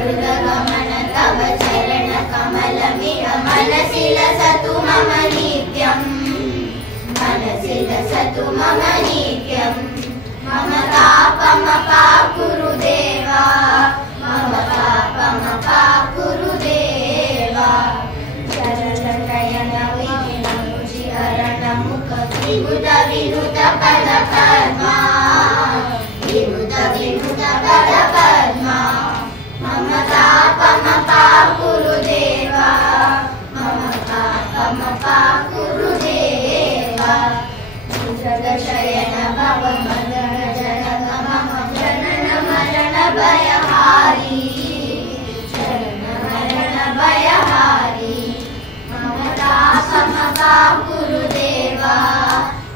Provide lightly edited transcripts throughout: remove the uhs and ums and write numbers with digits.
गरुडगमन तव चरणकमलमिह मनसि लसतु मम नित्यम् मनसि लसतु मम नित्यम् मम पापमपाकुरु देवा मम पापमपाकुरु देवा शरणशयन विघ्नमुचिहरण मुख विभुत विनुत पदपद्मा विभुत विनुत पदपद्मा मम पापमपाकुरु देवा मम पापमपाकुरु देवा जगशयन भव मदन जनक मम जनन मरण भयहारी जनन मरण भयहारी मम पापमपाकुरु देवा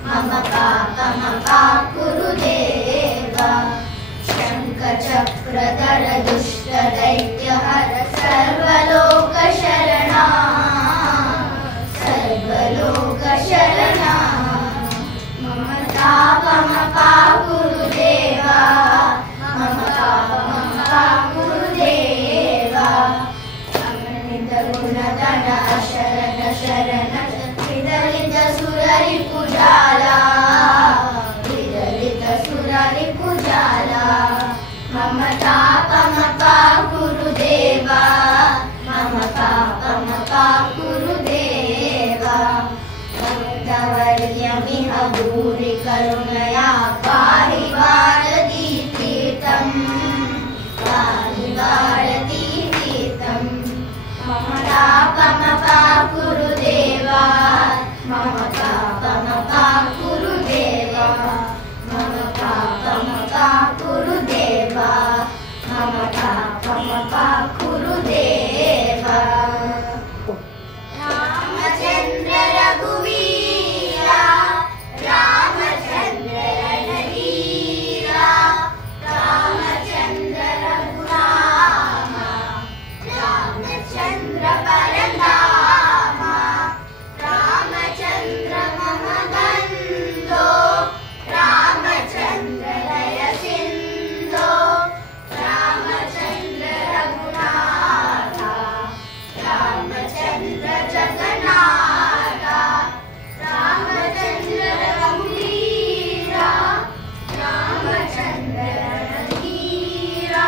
मम पापमपाकुरु देवा शङ्खचक्रधर दुष्ट दैत्यहर सर्वलोकशरणा सर्वलोकशरणा मम पापमपाकुरु देवा मम पापमपाकुरु देवा अगणित गुणधन अशरण शरण विदलित सुररिपुजाला विदलित सुररिपुजाला मम पापमपाकुरु देवा मम पापमपाकुरु देवा भक्तवर्यमिह भूरि करुणया पाहि भारतीतीर्थम् पाहि भारतीतीर्थम् मम पापमपाकुरु देवा मम पापमपाकुरु देवा मम पापमपाकुरु देवा मम पापमपाकुरु देवा रामचन्द्र रघुवीरा रामचन्द्र रणधीरा रामचन्द्र रघुरामा रामचन्द्र परधामा रामचन्द्र मम बन्धो रामचन्द्र दय सिन्धो रामचन्द्र रघुनाथा रामचन्द्र जगन्नाथा रामचन्द्र रघुवीरा रामचन्द्र रणधीरा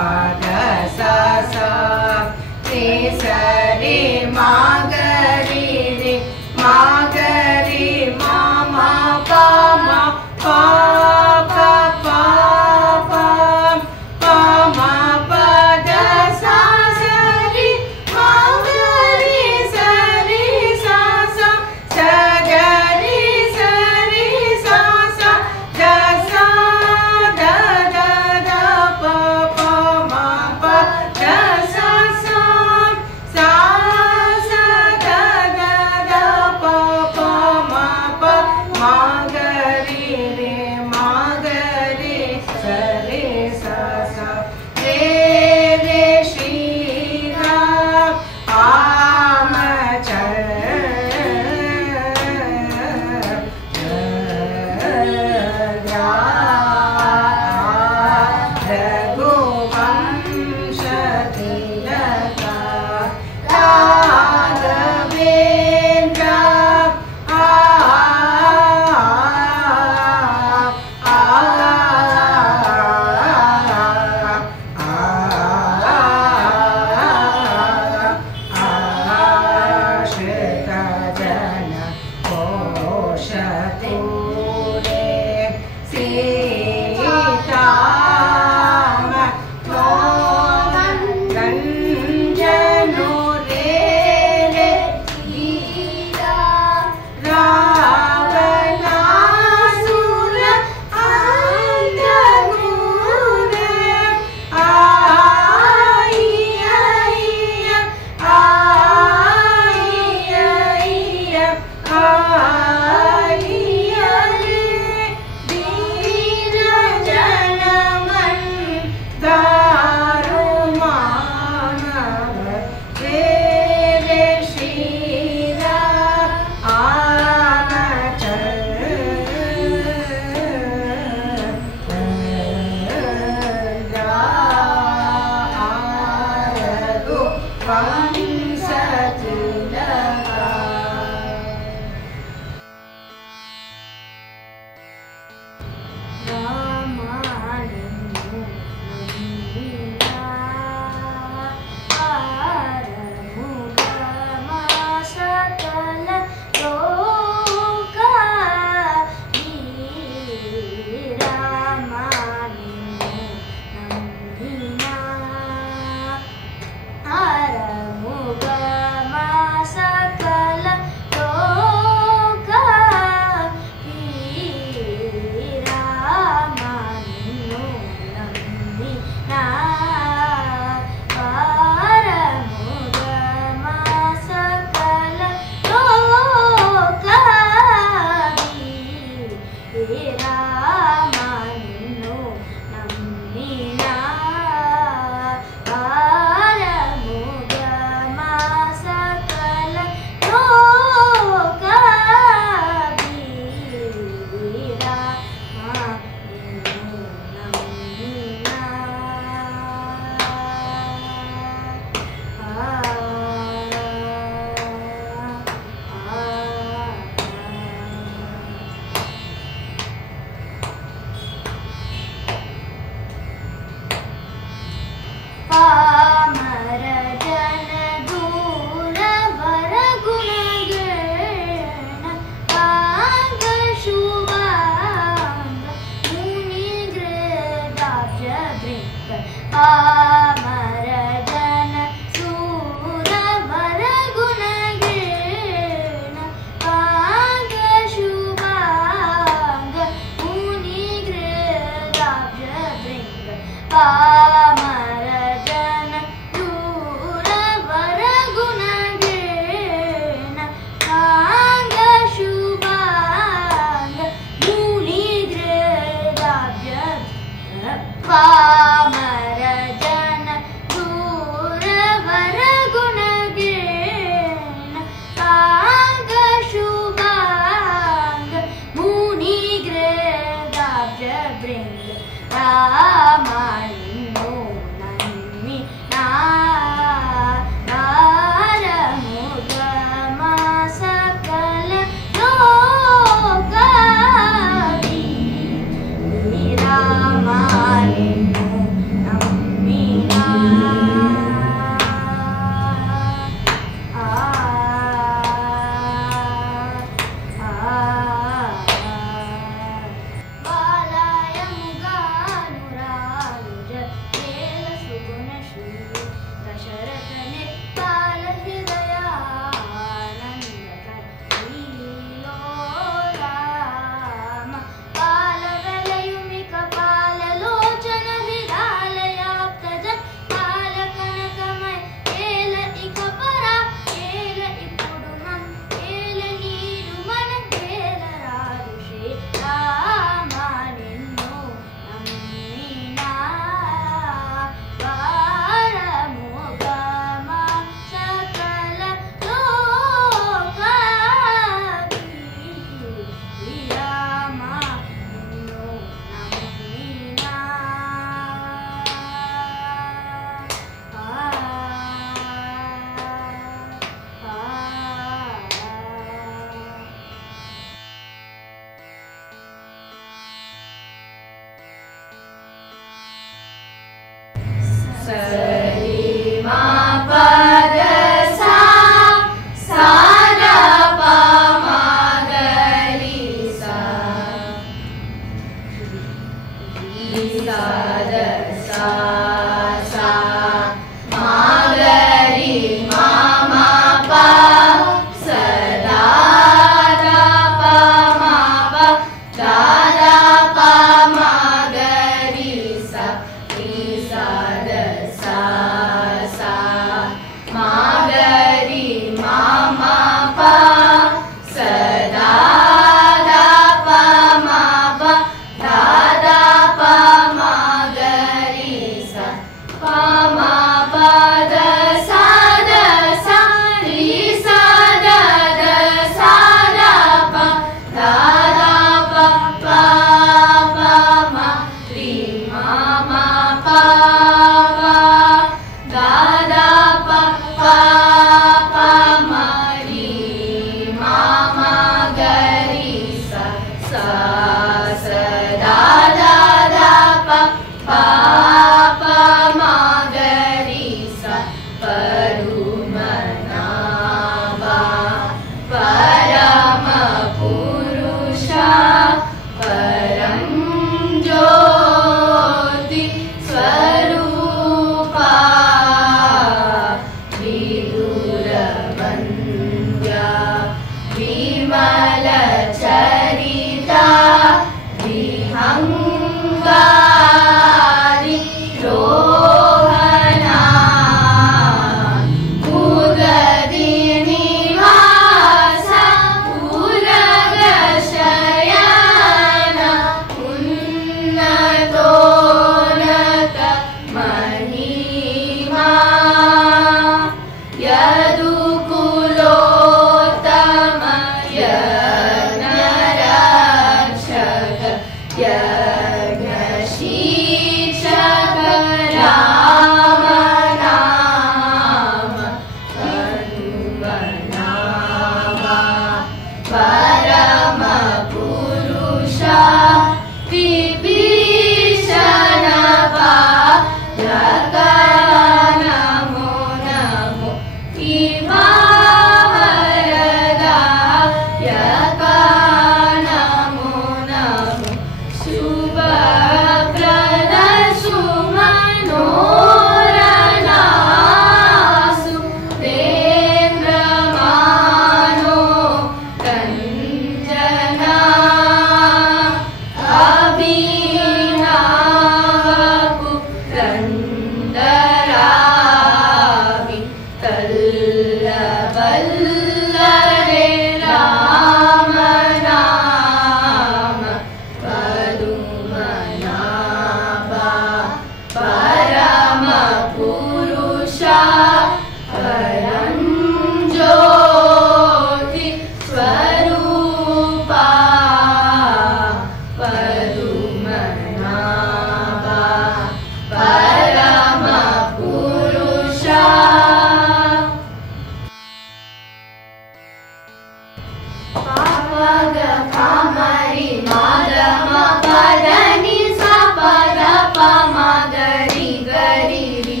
ಗ ಪ ಮರಿ ಮಾದ ಮ ಪದ ನಿ ಸ ಪದ ಪ ಮ ಗರಿ ಗರಿ ರಿ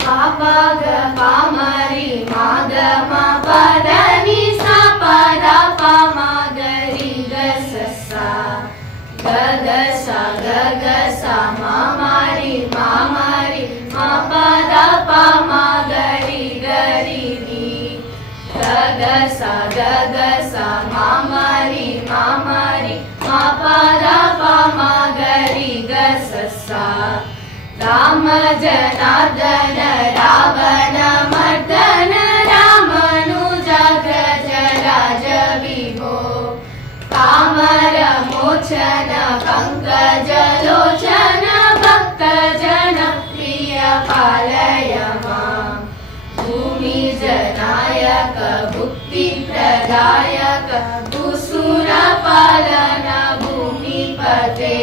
ಸ ಪ ಗ ಪ ಮರಿ ಮಾದ ಮ ಪದ ನಿ ಸ ಪದ ಪ ಮ ಗರಿ ಗ ಸ ಸ ಗ ಗ ಸ ಗ ಗ ಸ ಮ ಮರಿ ಮ ಮರಿ ಮ ಪದ ಪ ಮ ಗರಿ ಗರಿ ರಿ ಗ ಗ ಸ ಗ ಗ ಸ ಮ ಮರಿ ಮ ಮರಿ ಮ ಪದ ಪ ಮ ಗರಿ ಗ ಸ ಸ ರಾಮ ಜನಾರ್ದನ ರಾವಣ ಮರ್ದನ ರಾಮನುಜ ಗಜರಾಜ ವಿಭೋ ಕಾಮರ ಮೋಚನ ಪಂಕಜ ಲೋಚನ ಭಕ್ತ ಜನ ಪ್ರಿಯ ಪಾಲಯ ಮಾಂ ಭೂಮಿ ಜನಾಯಕ ಭುಕ್ತಿ ಪ್ರದಾಯಕ ಭೂಸುರ ಪಾಲನ ಭೂಮಿಪತೆ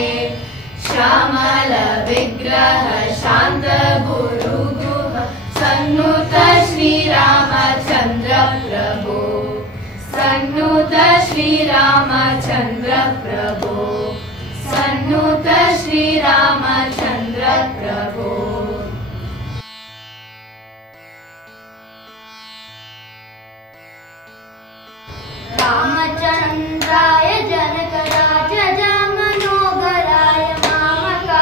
ಶ್ಯಾಮಲ ವಿಗ್ರಹ ಶಾಂತ ಗುರು ಗುಹ ಸನ್ನುತ ಶ್ರೀರಾಮಚಂದ್ರ ಪ್ರಭು ಸನ್ನುತ ಶ್ರೀರಾಮಚಂದ್ರ ಪ್ರಭು ಸನ್ನುತ ಶ್ರೀರಾಮಚಂದ್ರ ಪ್ರಭು ರಾಮಚಂದ್ರಾಯ ಜನಕರಾಜ मनोहराय मामकाभीषदाय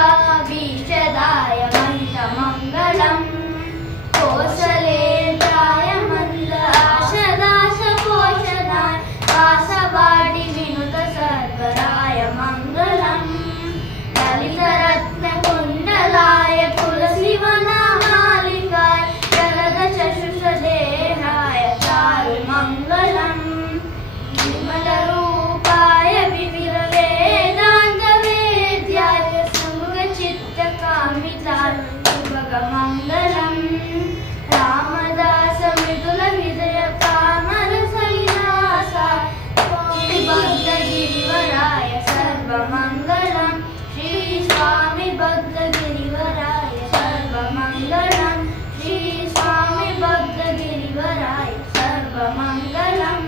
मन्तमङ्गलम् कोसलेन्द्राय मन्दआशदाशकोशदाय वासवाडि विनुत सर्वराय मङ्गलम् ललितरत्नकुण्डलाय तुलसीवनमालिकाय जगदचक्षुषदेहाय चारुमङ्गलम् विमलरूपाय विविधवेदान्तवेद्याय सुमुखचित्तकामिताय शुभगमङ्गलम् रामदास मृदुलहृदय कामरसैलासाय स्वामी भक्तगिरिवराय सर्वमङ्गलम् श्री स्वामी भक्तगिरिवराय सर्वमङ्गलम् श्री स्वामी भक्तगिरिवराय सर्वमङ्गलम्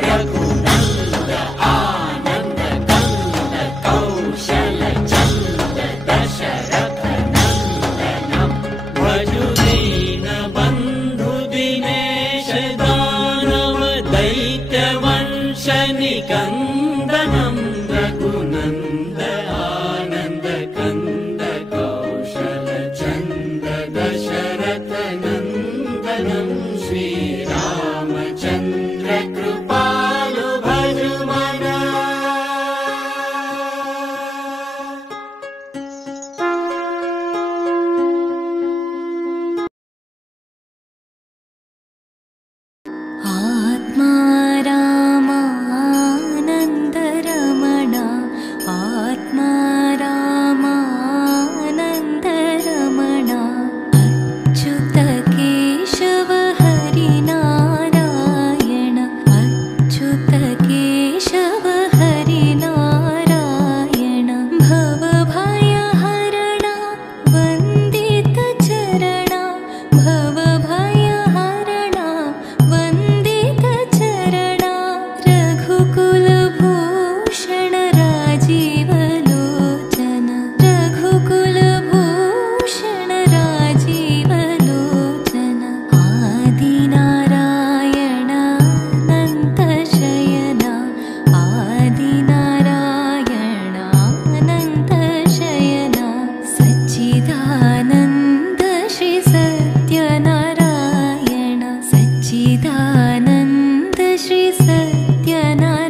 रघु दैत्यवंशनिकन्दनं रघुनन्द आनन्द कन्द कौशलचन्द दशरथनन्दनं श्रीरामचन्द्र कृपालु भजुमन। आत्मा रामानन्द रमण आत्मा रामानन्द रमण अच्युत केशव हरिनारायण अच्युत केशव हरिनारायण भवभयहरण वन्दित चरण भवभयहरण वन्दित चरण रघुकुलभूषण राजीवलोचन रघुकुलभूषण राजीवलोचन आदिनारायण अनन्त शयन आदिनारायण अनन्त शयन सच्चिदानन्द श्री सत्यनारायण सच्चिदानन्द श्री सत्यनारायण